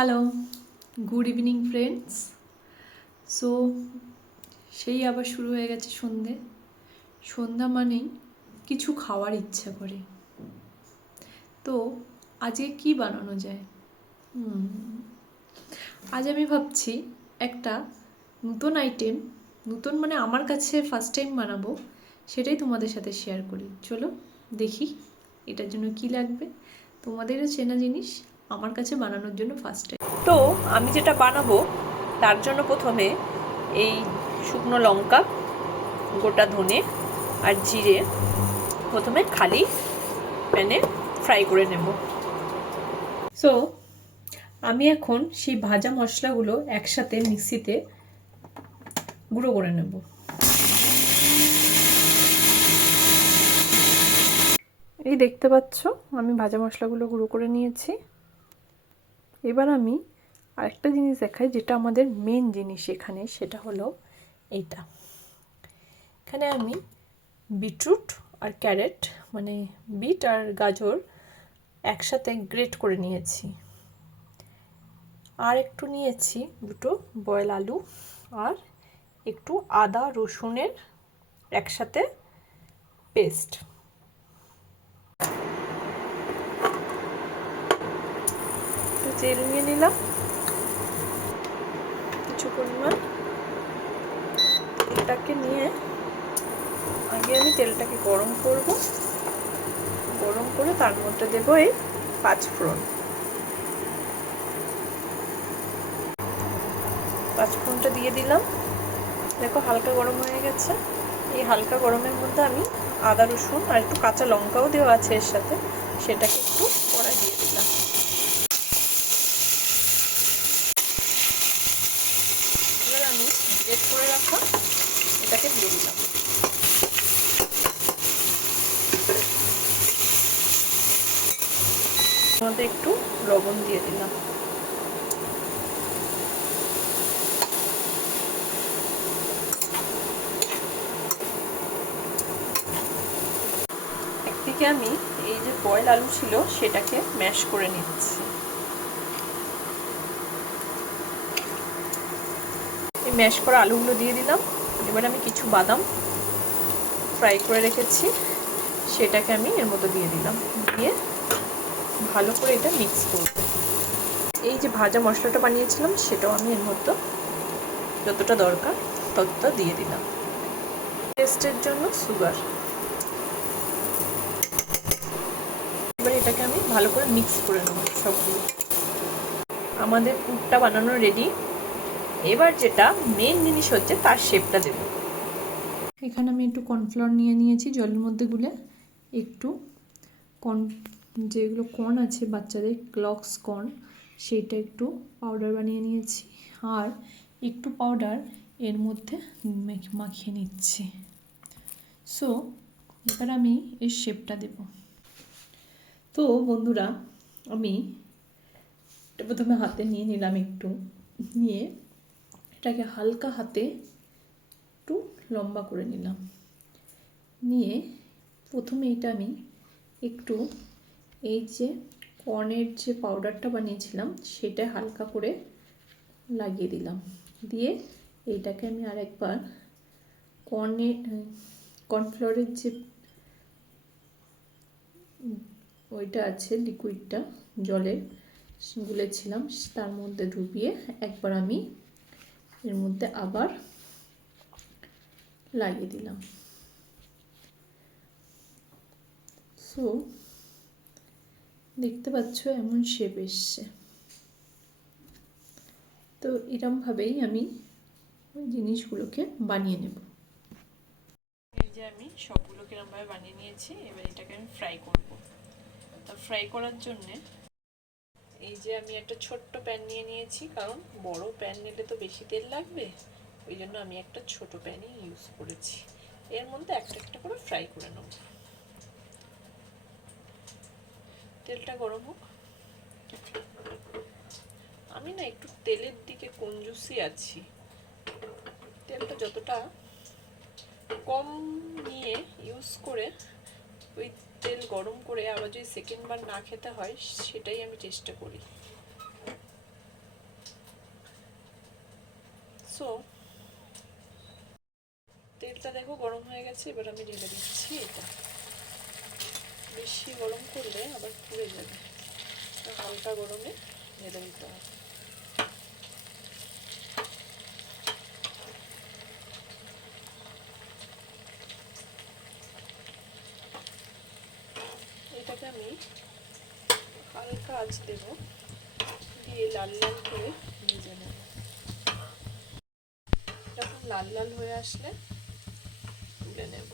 Hello, good evening friends. So সেই আবার শুরু হয়ে গেছে সন্ধ্যা মানেই কিছু খাওয়ার ইচ্ছা করে। তো আজকে কি বানানো যায়? আজ আমি ভাবছি একটা নতুন আইটেম, নতুন মানে আমার কাছে ফার্স্ট টাইম বানাবো, সেটাই তোমাদের সাথে শেয়ার করি। চলো দেখি এটার জন্য কি লাগবে। তোমাদেরও চেনা জিনিস, আমার কাছে বানানোর জন্য ফার্স্ট টাইম। তো আমি যেটা বানাবো তার জন্য প্রথমে এই শুকনো লঙ্কা, গোটা ধনে আর জিরে প্রথমে খালি প্যানে ফ্রাই করে নেব। সো আমি এখন সেই ভাজা মশলাগুলো একসাথে মিক্সিতে গুঁড়ো করে নেব। এই দেখতে পাচ্ছ আমি ভাজা মশলাগুলো গুঁড়ো করে নিয়েছি। এবার আমি আরেকটা জিনিস দেখাই, যেটা আমাদের মেন জিনিস এখানে, সেটা হলো এইটা। এখানে আমি বিটরুট আর ক্যারেট মানে বিট আর গাজর একসাথে গ্রেট করে নিয়েছি, আর একটু নিয়েছি দুটো বয়েল আলু, আর একটু আদা রসুনের একসাথে পেস্ট। একটু তেল নিয়ে নিলাম কিছু পরিমাণ। তেলটাকে নিয়ে আগে আমি তেলটাকে গরম করব, গরম করে তার মধ্যে দেবো এই 5 ফোড়ন। 5 ফোড়নটা দিয়ে দিলাম। দেখো হালকা গরম হয়ে গেছে। এই হালকা গরমের মধ্যে আমি আদা রসুন আর একটু কাঁচা লঙ্কাও দেওয়া আছে এর সাথে, সেটাকে একটু কড়া দিয়ে দিলাম। এবার আমি গ্রেট করে রাখা এটাকে দিয়ে দিলাম। মধ্যে একটু লবণ দিয়ে দিলাম। একদিকে আমি এই যে বয়েল আলু ছিল সেটাকে ম্যাশ করে নিচ্ছি। এই ম্যাশ করা আলুগুলো দিয়ে দিলাম। এবার আমি কিছু বাদাম ফ্রাই করে রেখেছি, সেটাকে আমি এর মধ্যে দিয়ে দিলাম। দিয়ে ভালো করে এটা মিক্স করব। এই যে ভাজা মশলাটা বানিয়েছিলাম সেটাও আমি এর মধ্যে যতটা দরকার ততটা দিয়ে দিলাম। টেস্টের জন্য সুগার। এবার এটাকে আমি ভালো করে মিক্স করে নেব সবগুলো। আমাদের পুরটা বানানো রেডি। এবার যেটা মেন জিনিস হচ্ছে তার শেপটা দেব। এখানে আমি একটু কর্নফ্লাওয়ার নিয়ে নিয়েছি জলের মধ্যে গুলে, একটু যেগুলো কর্ন আছে বাচ্চাদের ক্লক্স কর্ন, সেইটা একটু পাউডার বানিয়ে নিয়েছি, আর একটু পাউডার এর মধ্যে মাখিয়ে নিচ্ছি। সো এবার আমি এর শেপটা দেব। তো বন্ধুরা, আমি এটা প্রথমে হাতে নিয়ে নিলাম, একটু নিয়ে এটাকে হালকা হাতে একটু লম্বা করে নিলাম। নিয়ে প্রথমে এটা আমি একটু এই যে কর্নের যে পাউডারটা বানিয়েছিলাম সেটা হালকা করে লাগিয়ে দিলাম। দিয়ে এইটাকে আমি আরেকবার কর্নফ্লাওয়ারের যে ওইটা আছে লিকুইডটা জলে গুলেছিলাম তার মধ্যে ডুবিয়ে একবার আমি এর মধ্যে আবার লাগিয়ে দিলাম। সো দেখতে পাচ্ছ এমন শেপ এসছে। তো এরমভাবেই আমি ওই জিনিসগুলোকে বানিয়ে নেব। এই যে আমি সবগুলোকে এরমভাবে বানিয়ে নিয়েছি। এবার এটাকে আমি ফ্রাই করব। তো ফ্রাই করার জন্যে এই যে আমি একটা ছোট্ট প্যান নিয়ে নিয়েছি, কারণ বড় প্যান নিলে তো বেশি তেল লাগবে, ওই জন্য আমি একটা ছোট প্যানই ইউজ করেছি। এর মধ্যে একটা একটা করে ফ্রাই করে নেব। তেলটা গরম হোক। আমি না একটু তেলের দিকে কঞ্জুসি আছি। তেলটা যতটা কম নিয়ে ইউজ করে ওই তেল গরম করে আবার যদি সেকেন্ড বার না খেতে হয় সেটাই আমি চেষ্টা করি। সো তেলটা দেখো গরম হয়ে গেছে, এবার আমি ঢেলে দিচ্ছি এটা। বেশি গরম করলে আবার পুড়ে যাবে, হালকা গরমে ঢেলে দিতে হবে। এটাকে আমি হালকা আঁচ দেব, দিয়ে লাল লাল করে ভেজে নেব। যখন লাল লাল হয়ে আসলে তুলে নেব।